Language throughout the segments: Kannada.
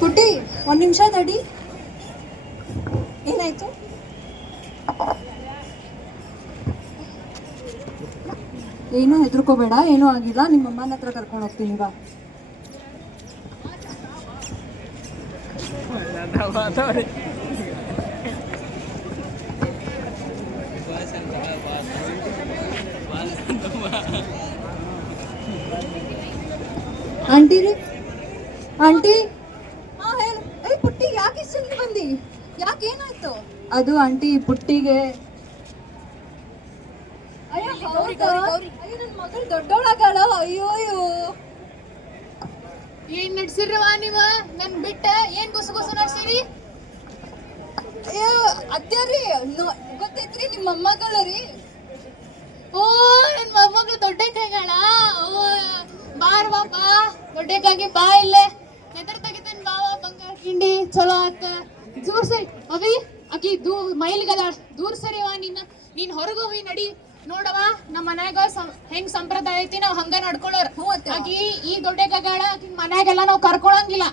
ಪುಟ್ಟಿ ಒಂದ್ ನಿಮಿಷ ತಡಿ. ಏನಾಯ್ತು? ಏನು ಹೆದರ್ಕೋಬೇಡ, ಏನೂ ಆಗಿಲ್ಲ. ನಿಮ್ಮ ಅಮ್ಮನ ಹತ್ರ ಕರ್ಕೊಂಡು ಹೋಗ್ತೀನಿ ಬಾ. ಆಂಟಿ ರೀ, ಆಂಟಿ. ಹಾ ಹೇಳು. ಪುಟ್ಟಿ ಯಾಕೆ ಇಷ್ಟು ಬಂದಿ? ಯಾಕೆ ಏನಾಯ್ತು? ಅದು ಆಂಟಿ ಪುಟ್ಟಿಗೆ. ಅಯ್ಯೋ ಹೌದಾ? ಅಯ್ಯೋ ನನ್ನ ಮಗಳು ದೊಡ್ಡೋಳಾಗಳ. ಅಯ್ಯೋ ಏನ್ ನಡ್ಸಿರವ ನೀವ? ನನ್ ಬಿಟ್ಟ ಏನ್ ಗುಸು ಗುಸು ನಡ್ಸಿರಿ? ಅಯ್ಯೋ ಅದ್ಯಾರಿ ಗೊತ್ತೈತ್ರಿ ನಿಮ್ಮ ಮೊಮ್ಮಗಳ ರೀ. ಓ ನನ್ ಮೊಮ್ಮಗಳು ದೊಡ್ಡ ಕೈಗಳ. ಓ ಬಾರ್ವಾ ಬಾ, ದೊಡ್ಡಕ್ಕಾಗಿ ಬಾ ಇಲ್ಲೇ. ನೆದರ್ ತೆಗಿತೇನ್ ಬಾವ, ಬಂಗಾರ ಕಿಂಡಿ ಚಲೋ ಆತ. ದೂರ ಸರಿ ಅವಿ, ಆಕಿ ಮೈಲ್ಗದಾಳ. ದೂರ ಸರಿವಾ ನೀನ್ ಹೊರಗೋವಿ ನಡಿ. ನೋಡವ ನಮ್ಮ ಮನ್ಯಾಗ ಹೆಂಗ್ ಸಂಪ್ರದಾಯ ಐತಿ, ನಾವ್ ಹಂಗ ನಡ್ಕೊಳ್ಳೋರ್. ಆಕಿ ಈ ದೊಡ್ಡಗಾಳ, ಆಕಿ ಮನ್ಯಾಗೆಲ್ಲ ನಾವ್ ಕರ್ಕೊಳಂಗಿಲ್ಲ.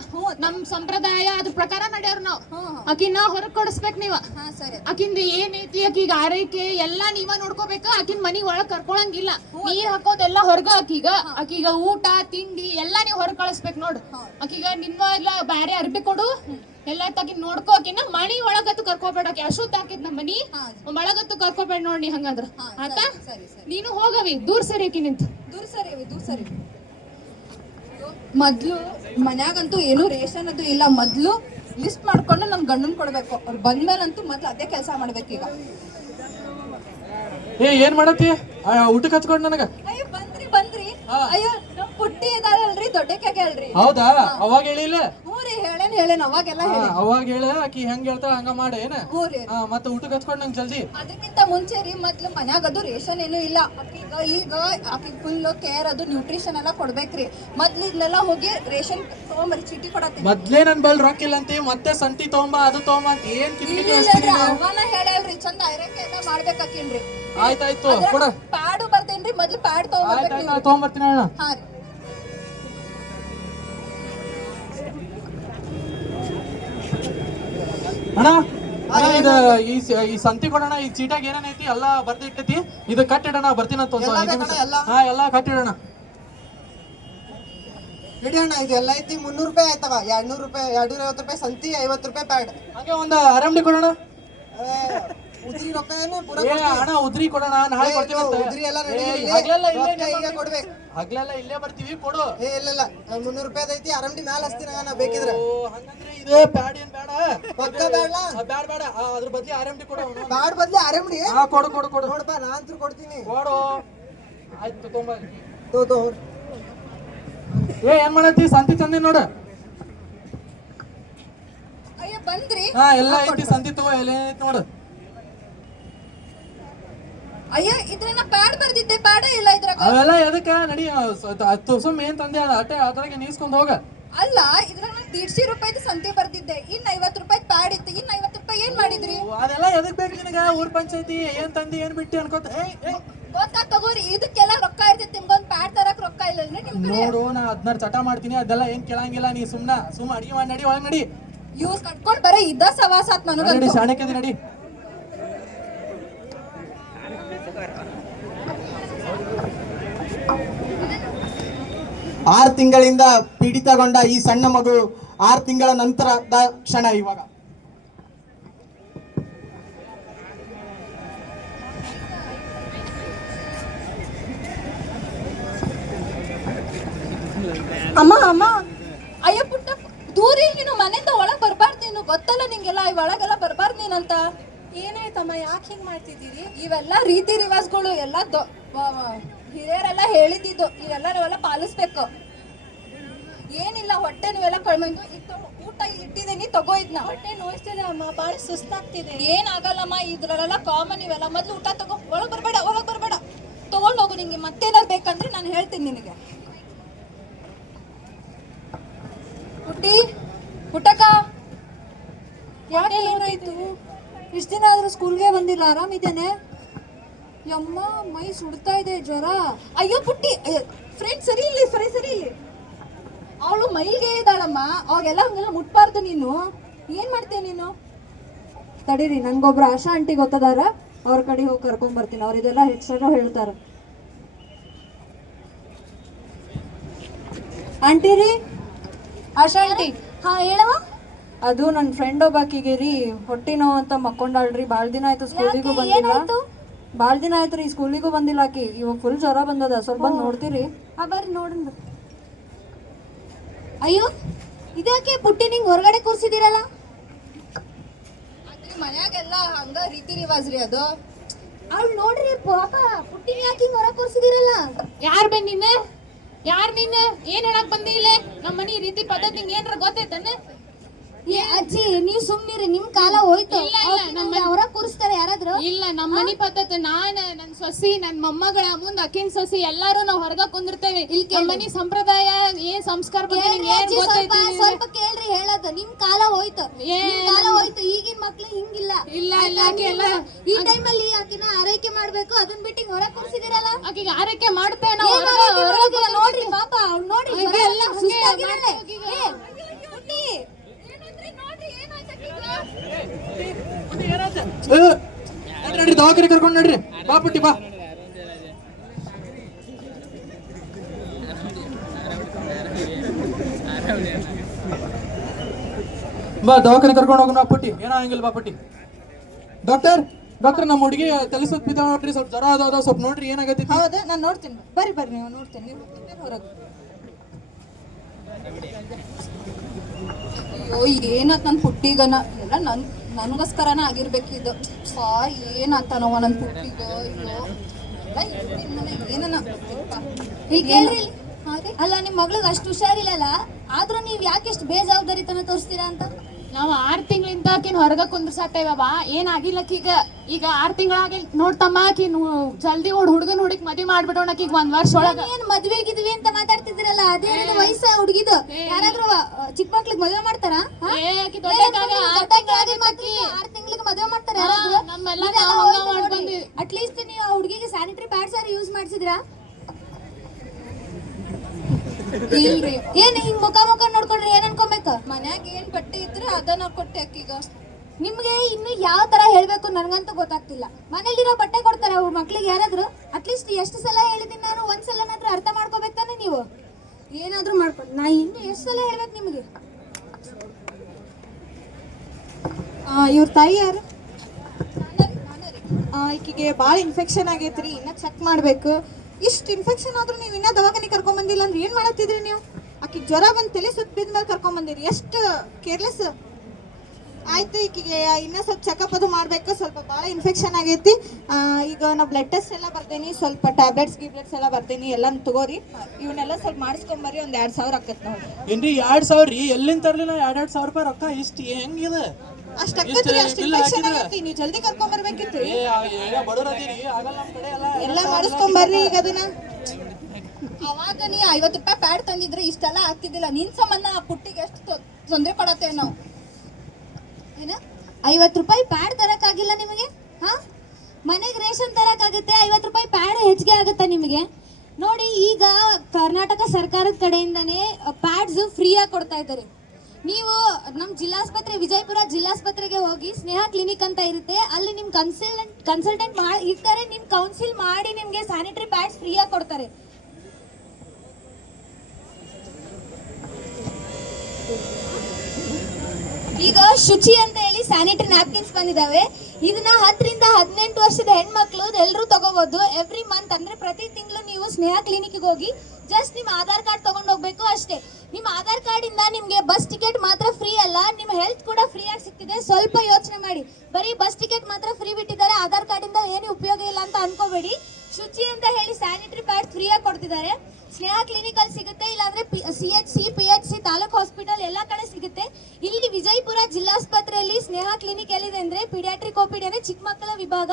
ನಮ್ ಸಂಪ್ರದಾಯ ಅದ್ರ ಪ್ರಕಾರ ನಡೆಯೋರ್ ನಾವ್. ಆಕಿನ ಹೊರಗ್ ಕೊಡಿಸ್ಬೇಕ್ ನೀವ. ಆಕಿಂದ ಏನೈತಿ, ಆಕಿಗ ಆರೈಕೆ ಎಲ್ಲಾ ನೀವ ನೋಡ್ಕೋಬೇಕ. ಆಕಿನ್ ಮನಿಗ್ ಒಳಗ್ ಕರ್ಕೊಳಂಗಿಲ್ಲ. ನೀರ್ ಹಾಕೋದೆಲ್ಲ ಹೊರಗ. ಆಕಿಗ ಊಟ ತಿಂಡಿ ಎಲ್ಲಾ ನೀವ್ ಹೊರಗ್ ಕಳಿಸ್ಬೇಕ್ ನೋಡ್. ಆಕಿಗ ನಿನ್ನ ಬ್ಯಾರೆ ಅರ್ಬಿ ಕೊಡು, ಎಲ್ಲಾ ತಗಿ ನೋಡ್ಕೋ. ಆಕಿನ ಮನಿ ಒಳಗತ್ತು ಕರ್ಕೋಬೇಡ. ಆಕಿ ಅಶುದ್ಧ ಆಕಿದ್ ನಮ್ಮ ಮನಿ ಒಳಗತ್ತು ಕರ್ಕೋಬೇಡ ನೋಡಿ ಹಂಗಂದ್ರ. ಆತ ನೀನು ಹೋಗವಿ, ದೂರ ಸರಿ. ಆಕಿ ನಿಂತು ದೂರ ಸರಿ. ಮೊದ್ಲು ಮನ್ಯಾಗಂತೂ ಏನು ರೇಷನ್ ಅದು ಇಲ್ಲ. ಮೊದ್ಲು ಲಿಸ್ಟ್ ಮಾಡ್ಕೊಂಡು ನಮ್ ಗಂಡನ್ ಕೊಡ್ಬೇಕು. ಅವ್ರು ಬಂದ್ಮೇಲಂತೂ ಮೊದ್ಲು ಅದೇ ಕೆಲಸ ಮಾಡ್ಬೇಕೀಗ. ಏನ್ ಮಾಡತ್ತಿ? ಊಟಕ್ಕೆ ಹಚ್ಕೊಂಡ್ ನನಗ. ಅಯ್ಯೋ ಬಂದ್ರಿ. ಅಯ್ಯೋ ನಮ್ ಪುಟ್ಟಿ ಇದಾಳಲ್ರಿ, ದೊಡ್ಡಕ್ಕಾಗೆ ಅಲ್ರಿ. ಹೌದಾ? ಅವಾಗ ಹೇಳಿಲ್ಲ? ಹ್ಞೂ ರೀ, ಹೇಳೇನ್ ಅವಾಗೆಲ್ಲ ಹೇಳಿ. ಅವಾಗ ಹೇಳ. ಆಕಿ ಹೆಂಗ್ ಹೇಳ್ತಾಳ ಹಂಗ ಮಾಡ ಏನ. ಹ್ಞೂ ರೀ. ಮತ್ತೆ ಊಟಕ್ಕೆ ಹಚ್ಕೊಂಡ್ ನಂಗೆ ಜಲ್ದಿ. ಅದಕ್ಕಿಂತ ಮುಂಚೆ ರೀ, ಮೊದ್ಲು ಮನ್ಯಾಗ ಅದು ರೇಷನ್ ಏನು ಇಲ್ಲ. ಈಗ ಆಕಿ ಫುಲ್ ಕೇರ್, ಅದು ನ್ಯೂಟ್ರಿಷನ್ ಎಲ್ಲ ಕೊಡ್ಬೇಕ್ರಿ. ಮೊದ್ಲು ಇಲ್ಲೆಲ್ಲ ಹೋಗಿ ರೇಷನ್ ತಗೊಂಬರಿ, ಚೀಟಿ ಕೊಡತ್ತೀನಿ. ಮೊದ್ಲೇ ನನ್ ಬಲ್ ರೊಕ್ಕ ಇಲ್ಲ ಅಂತೀವಿ, ಮತ್ತೆ ಸಂತಿ ತಗೊಂಬ ಅದು ತಗೊಂಬ ಅಂತ ಏನ್ ಅವನ ಹೇಳಲ್ರಿ. ಚಂದ ಐರಕ್ಕೆ ಎಲ್ಲ ಮಾಡ್ಬೇಕಾಕಿನ್ರಿ. ಆಯ್ತಾಯ್ತು ಕೊಡ. ಪ್ಯಾಡು ಬರ್ತೇನ್ರಿ, ಮೊದ್ಲು ಪ್ಯಾಡ್ ತಗೊಂಬರ್ತೀನಿ ಅಣ್ಣ. ಹಾ ರೀ. ಅಣ್ಣ ಇದು ಈ ಸಂತಿ ಕೊಡೋಣ. ಈ ಚೀಟಾಗ ಏನೇನೈತಿ ಎಲ್ಲ ಬರ್ದಿಟ್ಟೈತಿ. ಇದು ಕಟ್ಟಿಡೋಣ, ಬರ್ತೀನಂತ. ಎಲ್ಲಾ ಕಟ್ಟಿಡೋಣ. ಹಿಡಿ ಅಣ್ಣ, ಇದು ಎಲ್ಲ ಐತಿ. 300 ರೂಪಾಯಿ ಆಯ್ತವ. 200 ರೂಪಾಯಿ, 250 ರೂಪಾಯಿ ಸಂತಿ, 50 ರೂಪಾಯಿ ಪ್ಯಾಡ್. ಹಾಗೆ ಒಂದು ಆರಂಭಿ ಕೊಡೋಣ. ಉದ್ರಿ ರೊಕ್ಕ ಏನು ಪೂರ ಅಣ್ಣ ಉದ್ರಿ ಕೊಡೋಣ, ನಾಳೆ ಕೊಡ್ತೀವಿ. ಉದ್ರಿ ಎಲ್ಲ ರೆಡಿ ಈಗ ಕೊಡ್ಬೇಕು. ಹಗ್ಲೆಲ್ಲ ಇಲ್ಲೇ ಬರ್ತೀವಿ, ಕೊಡು. ಇಲ್ಲ 300 ರೂಪಾಯಿ ಐತಿ. ಆರಂಭಿ ಮ್ಯಾಲ ಹಚ್ತೀನಿ ನಾ ಬೇಕಿದ್ರೆ. ಹಂಗಂದ್ರೆ ಇದು ಪ್ಯಾಡ್ ಏನ್ ಬೇಡ? ಪಕ್ಕ ಬೇಡ. ಬೇಡ. ಅದ್ರ ಬದ್ಲಿ ಆರಂಭಿ ಕೊಡು. ಬ್ಯಾಡ್ ಬದ್ಲಿ ಆರಂಭಿ ಕೊಡು ನೋಡಪ್ಪ, ನಾ ಅಂತೂ ಕೊಡ್ತೀನಿ. ಕೊಡು. ಆಯ್ತು ತೊಂಬ. ತೋ ಏನ್ ಮಾಡತ್ತಿ? ಸಂತಿ ತಂದಿ ನೋಡ. ಅಯ್ಯ ಬಂದ್ರಿ. ಎಲ್ಲ ಐತಿ ಸಂತಿ ತಗೋ. ಎಲ್ಲ ಐತಿ ನೋಡು. ಅಯ್ಯ ಇದ್ರನ್ನ ಪ್ಯಾಡ್ ಬರ್ದಿದ್ದೆ, ಪ್ಯಾಡ ಇಲ್ಲ ಇದ್ರಾಗ. ಅವೆಲ್ಲ ಎದಕ್ಕ ನಡಿ. ಸುಮ್ ಏನ್ ತಂದೆ ಅಟ್ಟೆ ಅದ್ರಾಗೆ ನೀಸ್ಕೊಂಡ್ ಹೋಗ. ಅಲ್ಲ, ಇದ್ರಾಗ 150 ರೂಪಾಯಿದು ಸಂತೆ ಬರ್ದಿದ್ದೆ. ಇನ್ನು 50 ರೂಪಾಯಿ ಪ್ಯಾಡ್ ಇತ್ತು. ಇನ್ನು 50 ರೂಪಾಯಿ ಏನ್ ಮಾಡಿದ್ರಿ? ಅದೆಲ್ಲ ಎದಕ್ ಬೇಕು ನಿನಗ? ಊರ್ ಪಂಚಾಯತಿ ಏನ್ ತಂದಿ ಏನ್ ಬಿಟ್ಟಿ ಅನ್ಕೋತ. ಗೊತ್ತಾ, ತಗೋರಿ. ಇದಕ್ಕೆಲ್ಲ ರೊಕ್ಕ ಇರ್ತೈತಿ. ನಿಮ್ಗೊಂದ್ ಪ್ಯಾಡ್ ತರಕ್ ರೊಕ್ಕ ಇಲ್ಲ ನೋಡು. ನಾ 16 ಚಟ ಮಾಡ್ತೀನಿ, ಅದೆಲ್ಲ ಏನ್ ಕೇಳಂಗಿಲ್ಲ. ನೀ ಸುಮ್ ಅಡಿಗೆ ಮಾಡಿ ನಡಿ, ಒಳಗ್ ನಡಿ. ಯೂಸ್ ಕಟ್ಕೊಂಡ್ ಬರೀ ಇದ್ದ ಸವಾಸಾತ್ ನನಗ. ಶಾಣಕ್ಯದಿ ನಡಿ. 6 ತಿಂಗಳಿಂದ ಪೀಡಿತಗೊಂಡ ಈ ಸಣ್ಣ ಮಗು 6 ತಿಂಗಳ ನಂತರದ ಕ್ಷಣ ಇವಾಗ. ಅಮ್ಮ ಅಯ್ಯ ಪುಟ್ಟ, ದೂರ ನೀನು ಮನೆಯಿಂದ ಒಳಗ್ ಬರ್ಬಾರ್ದು. ನೀನು ಗೊತ್ತಲ್ಲ ನಿಂಗೆಲ್ಲ, ಒಳಗೆಲ್ಲ ಬರ್ಬಾರ್ದು ನೀನಂತ. ಏನಾಯ್ತಮ್ಮ? ಯಾಕೆ ಹಿಂಗ್ ಮಾಡ್ತಿದ್ದೀರಿ? ಇವೆಲ್ಲ ರೀತಿ ರಿವಾಜ್ಗಳು ಎಲ್ಲ ಹಿರಿಯರೆಲ್ಲ ಹೇಳಿದ್ದು. ಇವೆಲ್ಲ ಪಾಲಿಸ್ಬೇಕು. ಏನಿಲ್ಲ, ಹೊಟ್ಟೆ ನೀವೆಲ್ಲ ಕಳ್ಮಂದು ಊಟ ಇಟ್ಟಿದ್ದೀನಿ, ತಗೋ ಇದನ್ನ. ಹೊಟ್ಟೆ ನೋಯ್ತಿದೆ ಅಮ್ಮ, ಬಾಳ ಸುಸ್ತಾಗ್ತಿದೆ. ಏನಾಗಲ್ಲಮ್ಮ, ಇದ್ರಲ್ಲೆಲ್ಲ ಕಾಮನ್ ಇವೆಲ್ಲ. ಮೊದ್ಲು ಊಟ ತಗೋ. ಒಳಗ್ ಬರ್ಬೇಡ. ತಗೊಂಡ್ ಹೋಗು. ನಿಂಗೆ ಮತ್ತೇನಾರು ಬೇಕಂದ್ರೆ ನಾನು ಹೇಳ್ತೀನಿ ನಿನಗೆ. ಪುಟ್ಟಕ್ಕ, ಯಾಕೆ ಏನಾಯ್ತು? ಇಷ್ಟ ದಿನ ಆದ್ರೂ ಸ್ಕೂಲ್ಗೆ ಬಂದಿಲ್ಲ. ಆರಾಮಿದ್ದೇನೆ? ಯಮ್ಮ ಮೈ ಸುಡ್ತಾ ಇದೆ, ಜ್ವರ. ಅಯ್ಯೋ ಪುಟ್ಟಿ, ಫ್ರೆಂಡ್ ಸರಿ ಇಲ್ಲಿ, ಸರಿ ಇಲ್ಲಿ. ಅವಳು ಮೈಲ್ಗೆ ಇದ್ದಾಳಮ್ಮ, ಅವಾಗೆಲ್ಲ ಹಂಗೆಲ್ಲ ಮುಟ್ಬಾರ್ದು ನೀನು. ಏನ್ ಮಾಡ್ತೀಯ ನೀನು? ತಡೀರಿ, ನಂಗೊಬ್ರು ಆಶಾ ಆಂಟಿ ಗೊತ್ತದಾರ, ಅವ್ರ ಕಡೆ ಹೋಗಿ ಕರ್ಕೊಂಡ್ ಬರ್ತೀನಿ. ಅವ್ರು ಇದೆಲ್ಲ ಹೆಚ್ಚಾಗ ಹೇಳ್ತಾರ. ಆಂಟಿ ರೀ, ಆಶಾ ಆಂಟಿ. ಹಾ ಹೇಳವ. ಅದು ನನ್ನ ಫ್ರೆಂಡ್ ಒಬ್ಬಾಕಿಗೆ ರೀ ಹೊಟ್ಟಿ ನೋವು ಅಂತ ಮಕ್ಕೊಂಡಾಳ್ರಿ. ಭಾಳ ದಿನ ಆಯ್ತು ಸ್ಕೂಲಿಗೂ ಬಂದಿಲ್ಲ. ಭಾಳ ದಿನ ಆಯ್ತು ರೀ ಸ್ಕೂಲಿಗೂ ಬಂದಿಲ್ಲ ಆಕಿ. ಇವಾಗ ಫುಲ್ ಜ್ವರ ಬಂದದ, ಸ್ವಲ್ಪ ಬಂದು ನೋಡ್ತೀರಿ? ಬರ್ರಿ ನೋಡೋಣ. ಅಯ್ಯೋ ಇದ್ಯಾಕೆ ಪುಟ್ಟಿ ನಿಂಗೆ ಹೊರಗಡೆ ಕೂರ್ಸಿದಿರಲ್ಲ? ಮನ್ಯಾಗೆಲ್ಲ ಹಂಗ ರೀತಿ ರಿವಾಜ್ ರೀ ಅದು. ಅವ್ಳು ನೋಡ್ರಿ ಪಾಪ, ಪುಟ್ಟಿ ಯಾಕೆ ಹಿಂಗೆ ಹೊರಗೆ ಕೂರ್ಸಿದಿರಲ್ಲ? ಯಾರ್ ಬೇ ನೀನು? ಯಾರ್ ನೀನು? ಏನ್ ಹೇಳಕ್ ಬಂದಿ ಇಲ್ಲೇ? ನಮ್ಮ ಮನಿ ರೀತಿ ಪದ್ಧತಿ ನಿಂಗೆ ಏನ್ರ ಗೊತ್ತೈತನ? ಏ ಅಜ್ಜಿ, ನೀವ್ ಸುಮ್ನಿರಿ, ನಿಮ್ ಕಾಲ ಹೋಯ್ತು. ಇಲ್ಲ, ನಮ್ಮ ಹೊರಗೆ ಕೂರಿಸ್ತಾರೆ ಯಾರಾದ್ರೂ? ಇಲ್ಲ, ನಮ್ಮ ಮನಿ ಪದ್ಧತಿ ನನ್ ಸೊಸಿ, ನನ್ ಮೊಮ್ಮಗಳ ಮುಂದ್ ಅಕ್ಕಿನ ಸೊಸಿ ಎಲ್ಲಾರು ನಾವ್ ಹೊರಗ ಕುಂದಿರ್ತೇವೆ. ನಮ್ಮ ಮನಿ ಸಂಪ್ರದಾಯ ಏನ್ ಸಂಸ್ಕಾರ ಬಗ್ಗೆ ನಿಂಗೆ ಏನ್ ಗೊತ್ತೈತಿ? ಸ್ವಲ್ಪ ಕೇಳ್ರಿ ಹೇಳೋದು. ನಿಮ್ ಕಾಲ ಹೋಯ್ತು, ಈಗಿನ ಮಕ್ಳು ಹಿಂಗಿಲ್ಲ. ಇಲ್ಲ ಎಲ್ಲ ಈ ಟೈಮಲ್ಲಿ ಆಕಿನ ಆರೈಕೆ ಮಾಡ್ಬೇಕು, ಅದನ್ನ ಬಿಟ್ಟು ಹೊರಗೆ ಕೂರಿಸಿದಿರಲ್ಲ. ಆಕಿಗೆ ಆರೈಕೆ ಮಾಡ್ತೇವೆ ನಾವು. ನೋಡ್ರಿ ಪಾಪ, ಅವ್ಳು ನೋಡ್ರಿ ಸುಸ್ತಾಗಿದ್ದಾಳೆ. ನಡ್ರಿ ದವಾಖಾನೆ ಕರ್ಕೊಂಡು ನಡ್ರಿ. ಬಾ ಪುಟ್ಟಿ ಬಾ. ಬಾ ದವಾಖಾನೆ ಕರ್ಕೊಂಡು ಹೋಗೋಣ ಪುಟ್ಟಿ. ಏನೋ ಹಂಗಿಲ್ಲ, ಬಾ ಪುಟ್ಟಿ. ಡಾಕ್ಟರ್ ನಮ್ಮ ಹುಡುಗಿ ತಲೆ ಸುತ್ತ ಬಿದ್ದಾವ ನೋಡ್ರಿ, ಸ್ವಲ್ಪ ಜ್ವರ ಅದಾವ, ಸ್ವಲ್ಪ ನೋಡ್ರಿ ಏನಾಗೈತಿ. ಹೌದಾ, ನಾನು ನೋಡ್ತೀನಿ. ಬರ್ರಿ ನೀವು ನೋಡ್ತೀನಿ. ನೀವು ಹೊರಗೆ. ಅಯ್ಯೋ ಏನಾತ್ ನನ್ನ ಪುಟ್ಟಿಗನ ಎಲ್ಲ ನನಗೋಸ್ಕರನ ಆಗಿರ್ಬೇಕಿದ್ದು. ಏನಾತನವ ನನ್ನ ಪುಟ್ಟಿಗ. ಏನನ ಅಲ್ಲ, ನಿಮ್ ಮಗ್ಳಿಗೆ ಅಷ್ಟು ಹುಷಾರಿಲ್ಲಲ್ಲ, ಆದ್ರೂ ನೀವ್ ಯಾಕೆ ಎಷ್ಟು ಬೇಜವಾಬ್ದಾರಿತನ ತೋರಿಸ್ತೀರಾ ಅಂತ? ನಾವು 6 ತಿಂಗಳಿಂದ ಆಕಿನ ಹೊರಗ ಕುಂದ್ರಸಾತೇವ ಬಾ. ಏನಾಗಿಲ್ಲಕೀಗ. ಈಗ 6 ತಿಂಗಳಾಗಿ ನೋಡ್ತಮ್ಮ, ಆಕಿ ಜಲ್ದಿ ಹುಡುಗನ ಹುಡುಗಿ ಮದ್ವೆ ಮಾಡ್ಬಿಡೋಣ. ಈಗ 1 ವರ್ಷ ಒಳಗ ಏನ್ ಮದ್ವೆ ಗಿದ್ವಿ ಅಂತ ಮಾತಾಡ್ತಿದ್ರಲ್ಲ, ಅದೇ ವಯಸ್ಸ ಹುಡುಗಿದು. ಯಾರಾದ್ರೂ ಚಿಕ್ಕ ಮಕ್ಳಿಗೆ ಮದ್ವೆ ಮಾಡ್ತಾರ? 6 ತಿಂಗಳಿಗೆ ಮದ್ವೆ ಮಾಡ್ತಾರ? ಅಟ್ಲೀಸ್ಟ್ ನೀವು ಆ ಹುಡುಗಿಗೆ ಸ್ಯಾನಿಟರಿ ಪ್ಯಾಡ್ಸ್ ಯೂಸ್ ಮಾಡಿಸಿದ್ರಾ? ಇಲ್ರಿ. ಏನ್ ಹಿಂಗ್ ಮುಖ ನೋಡ್ಕೊಂಡ್ರೆ ಏನ್ ಅನ್ಕೊಬೇಕು? ಮನ್ಯಾಗ ಏನ್ ಬಟ್ಟೆ ಇದ್ರೆ ಅದನ್ನ ಕೊಟ್ಟೆ ಅಕ್ಕಿಗ. ನಿಮ್ಗೆ ಇನ್ನು ಯಾವ ತರ ಹೇಳ್ಬೇಕು ನನ್ಗಂತೂ ಗೊತ್ತಾಗ್ತಿಲ್ಲ. ಮನೇಲಿರೋ ಬಟ್ಟೆ ಕೊಡ್ತಾರೆ ಅವ್ರ ಮಕ್ಳಿಗೆ ಯಾರಾದ್ರೂ? ಅಟ್ಲೀಸ್ಟ್ ಎಷ್ಟು ಸಲ ಹೇಳಿದೀನಿ ನಾನು, ಒಂದ್ಸಲನಾದ್ರೂ ಅರ್ಥ ಮಾಡ್ಕೋಬೇಕು ತಾನೆ ನೀವು? ಏನಾದ್ರೂ ಮಾಡ್ಕೊಂಡು ನಾ ಇನ್ನು ಎಷ್ಟು ಸಲ ಹೇಳ್ಬೇಕು ನಿಮ್ಗೆ? ಇವ್ರ ತಾಯಿ ಯಾರು? ಈಕಿಗೆ ಭಾಳ ಇನ್ಫೆಕ್ಷನ್ ಆಗೈತ್ರಿ, ಇನ್ನ ಚೆಕ್ ಮಾಡ್ಬೇಕು. ಇಷ್ಟು ಇನ್ಫೆಕ್ಷನ್ ಆದ್ರೂ ನೀವು ಇನ್ನ ದವಾಖಾನೆ ಕರ್ಕೊಂಡ್ ಬಂದಿಲ್ಲ ಅಂದ್ರೆ ಏನ್ ಮಾಡತ್ತಿದ್ರಿ ನೀವು? ಆಕಿಗೆ ಜ್ವರ ಬಂದು ತಲೆ ಸುತ್ತ ಬಿದ್ಮೇಲೆ ಕರ್ಕೊಂಡ್ ಬಂದಿರಿ, ಎಷ್ಟು ಕೇರ್ಲೆಸ್. ಆಯ್ತು, ಈಕಿಗೆ ಇನ್ನ ಸ್ವಲ್ಪ ಚೆಕಪ್ ಅದು ಮಾಡ್ಬೇಕು. ಸ್ವಲ್ಪ ಭಾಳ ಇನ್ಫೆಕ್ಷನ್ ಆಗೈತಿ. ಈಗ ನಾವು ಬ್ಲಡ್ ಟೆಸ್ಟ್ ಎಲ್ಲ ಬರ್ದೇನಿ, ಸ್ವಲ್ಪ ಟ್ಯಾಬ್ಲೆಟ್ಸ್ ಎಲ್ಲ ಬರ್ದೇನಿ, ಎಲ್ಲ ತಗೋರಿ. ಇವನ್ನೆಲ್ಲ ಸ್ವಲ್ಪ ಮಾಡಿಸ್ಕೊಂಬರ್ರಿ. ಒಂದ್ 2,000 ಆಕತ್ ನೋಡ್ರಿ. ಏನ್ರಿ 2,000 ರೀ? ಎಲ್ಲಿಂದ ತರ್ಲಿಲ್ಲ 2,000 ರೂಪಾಯಿ ರೊಕ್ಕ? ಇಷ್ಟು ಹೆಂಗಿದೆ? ಅಷ್ಟು ಇನ್ಫೆಕ್ಷನ್ ಆಗೈತಿ, ನೀವು ಜಲ್ದಿ ಕರ್ಕೊಂಡ್ ಬರ್ಬೇಕಿತ್ತು. ಬಡವರದಿರಿ, ಆಗಲ್ಲ ನಮ್ಮ ಕಡೆ ಎಲ್ಲ ಮಾಡಿಸ್ಕೊಂಬರ್ರಿ. ಈಗ ಅದನ್ನ ಅವಾಗ ನೀ 50 ರೂಪಾಯಿ ಪ್ಯಾಡ್ ತಂದಿದ್ರೆ ಇಷ್ಟೆಲ್ಲ ಆಗ್ತಿದ್ದಿಲ್ಲ. ನಿನ್ ಸಂಬಂಧ ಆ ಪುಟ್ಟಿಗೆ ಎಷ್ಟು ತೊಂದರೆ ಕೊಡತ್ತೇವೆ ನಾವು. ಏನ 50 ರೂಪಾಯಿ ಪ್ಯಾಡ್ ತರಕ್ಕಾಗಿಲ್ಲ ನಿಮಗೆ? ಹಾ, ಮನೆಗೆ ರೇಷನ್ ತರಕ್ಕಾಗುತ್ತೆ, 50 ರೂಪಾಯಿ ಪ್ಯಾಡ್ ಹೆಚ್ಚಿಗೆ ಆಗುತ್ತಾ ನಿಮಗೆ? ನೋಡಿ, ಈಗ ಕರ್ನಾಟಕ ಸರ್ಕಾರದ ಕಡೆಯಿಂದನೇ ಪ್ಯಾಡ್ಸ್ ಫ್ರೀಯಾಗಿ ಕೊಡ್ತಾ ಇದ್ದಾರೆ. ನೀವು ನಮ್ಮ ಜಿಲ್ಲಾಸ್ಪತ್ರೆ, ವಿಜಯಪುರ ಜಿಲ್ಲಾಸ್ಪತ್ರೆಗೆ ಹೋಗಿ ಸ್ನೇಹ ಕ್ಲಿನಿಕ್ ಅಂತ ಇರುತ್ತೆ, ಅಲ್ಲಿ ನಿಮ್ ಕನ್ಸಲ್ಟೆಂಟ್ ಇರ್ತಾರೆ. ನಿಮ್ ಕೌನ್ಸಿಲ್ ಮಾಡಿ ನಿಮ್ಗೆ ಸ್ಯಾನಿಟರಿ ಪ್ಯಾಡ್ಸ್ ಫ್ರೀಯಾಗಿ ಕೊಡ್ತಾರೆ. ಈಗ ಶುಚಿ ಅಂತ ಹೇಳಿ ಸ್ಯಾನಿಟರಿ ನ್ಯಾಪ್ಕಿನ್ಸ್ ಬಂದಿದಾವೆ. ಇದನ್ನ 10 ರಿಂದ 18 ವರ್ಷದ ಹೆಣ್ಮಕ್ಳು ಎಲ್ಲರೂ ತಗೋಬಹುದು. ಎವ್ರಿ ಮಂತ್ ಅಂದ್ರೆ ಪ್ರತಿ ತಿಂಗಳು ನೀವು ಸ್ನೇಹ ಕ್ಲಿನಿಕ್ಗೆ ಹೋಗಿ ಜಸ್ಟ್ ನಿಮ್ಮ ಆಧಾರ್ ಕಾರ್ಡ್ ತಗೊಂಡು ಹೋಗ್ಬೇಕು ಅಷ್ಟೇ. ನಿಮ್ಮ ಆಧಾರ್ ಕಾರ್ಡ್ ಇಂದ ನಿಮ್ಗೆ ಬಸ್ ಟಿಕೆಟ್ ಮಾತ್ರ ಫ್ರೀ ಅಲ್ಲ, ನಿಮ್ಮ ಹೆಲ್ತ್ ಕೂಡ ಫ್ರೀ ಆಗಿ ಸಿಗ್ತಿದೆ. ಸ್ವಲ್ಪ ಯೋಚನೆ ಮಾಡಿ, ಬರೀ ಬಸ್ ಟಿಕೆಟ್ ಮಾತ್ರ ಫ್ರೀ ಬಿಟ್ಟಿದ್ದಾರೆ, ಆಧಾರ್ ಕಾರ್ಡ್ ಇಂದ ಏನು ಉಪಯೋಗ ಇಲ್ಲ ಅಂತ ಅನ್ಕೋಬೇಡಿ. ಶುಚಿ ಅಂತ ಹೇಳಿ ಸ್ಯಾನಿಟರಿ ಪ್ಯಾಡ್ ಫ್ರೀ ಆಗಿ ಕೊಡ್ತಿದ್ದಾರೆ. ಸ್ನೇಹ ಕ್ಲಿನಿಕ್ ಅಲ್ಲಿ ಸಿಗುತ್ತೆ, ಇಲ್ಲಾಂದ್ರೆ CHC, PHC, ತಾಲೂಕ್ ಹಾಸ್ಪಿಟಲ್ ಎಲ್ಲ ಕಡೆ ಸಿಗುತ್ತೆ. ಇಲ್ಲಿ ವಿಜಯಪುರ ಜಿಲ್ಲಾಸ್ಪತ್ರೆಯಲ್ಲಿ ಸ್ನೇಹ ಕ್ಲಿನಿಕ್ ಎಲ್ಲಿದೆ ಅಂದ್ರೆ ಪಿಡಿಯಾಟ್ರಿಕ್ OPD ಅಂದ್ರೆ ಚಿಕ್ಕ ಮಕ್ಕಳ ವಿಭಾಗ.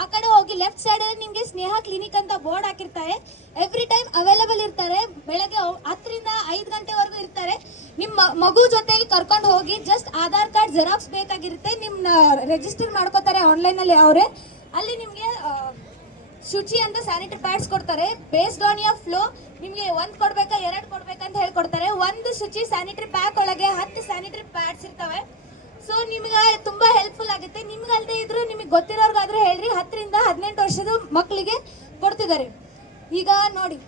ಆ ಕಡೆ ಹೋಗಿ ಲೆಫ್ಟ್ ಸೈಡ್ ಅಲ್ಲಿ ನಿಮ್ಗೆ ಸ್ನೇಹ ಕ್ಲಿನಿಕ್ ಅಂತ ಬೋರ್ಡ್ ಹಾಕಿರ್ತಾರೆ. ಎವ್ರಿ ಟೈಮ್ ಅವೈಲೇಬಲ್ ಇರ್ತಾರೆ. ಬೆಳಗ್ಗೆ 10 ರಿಂದ 5 ಗಂಟೆವರೆಗೂ ಇರ್ತಾರೆ. ನಿಮ್ಮ ಮಗು ಜೊತೆಲಿ ಕರ್ಕೊಂಡು ಹೋಗಿ ಜಸ್ಟ್ ಆಧಾರ್ ಕಾರ್ಡ್ ಜೆರಾಕ್ಸ್ ಬೇಕಾಗಿರುತ್ತೆ. ನಿಮ್ನ ರಿಜಿಸ್ಟರ್ ಮಾಡ್ಕೋತಾರೆ ಆನ್ಲೈನ್ ಅಲ್ಲಿ ಅವರೇ. ಅಲ್ಲಿ ನಿಮ್ಗೆ ಶುಚಿ ಅಂತ ಸ್ಯಾನಿಟರಿ ಪ್ಯಾಡ್ಸ್ ಕೊಡ್ತಾರೆ. ಬೇಸ್ಡ್ ಆನ್ ಯರ್ ಫ್ಲೋ ನಿಮಗೆ 1 ಕೊಡ್ಬೇಕಾ 2 ಕೊಡ್ಬೇಕಾ ಅಂತ ಹೇಳ್ಕೊಡ್ತಾರೆ. ಒಂದು ಶುಚಿ ಸ್ಯಾನಿಟರಿ ಪ್ಯಾಕ್ ಒಳಗೆ 10 ಸ್ಯಾನಿಟರಿ ಪ್ಯಾಡ್ಸ್ ಇರ್ತವೆ. ಸೊ ನಿಮ್ಗೆ ತುಂಬಾ ಹೆಲ್ಪ್ಫುಲ್ ಆಗುತ್ತೆ. ನಿಮ್ಗಲ್ದೇ ಇದ್ರು ನಿಮಗೆ ಗೊತ್ತಿರೋರ್ಗಾದ್ರೂ ಹೇಳ್ರಿ. 10 ರಿಂದ 18 ವರ್ಷದ ಮಕ್ಕಳಿಗೆ ಕೊಡ್ತಿದ್ದಾರೆ. ಈಗ ನೋಡಿ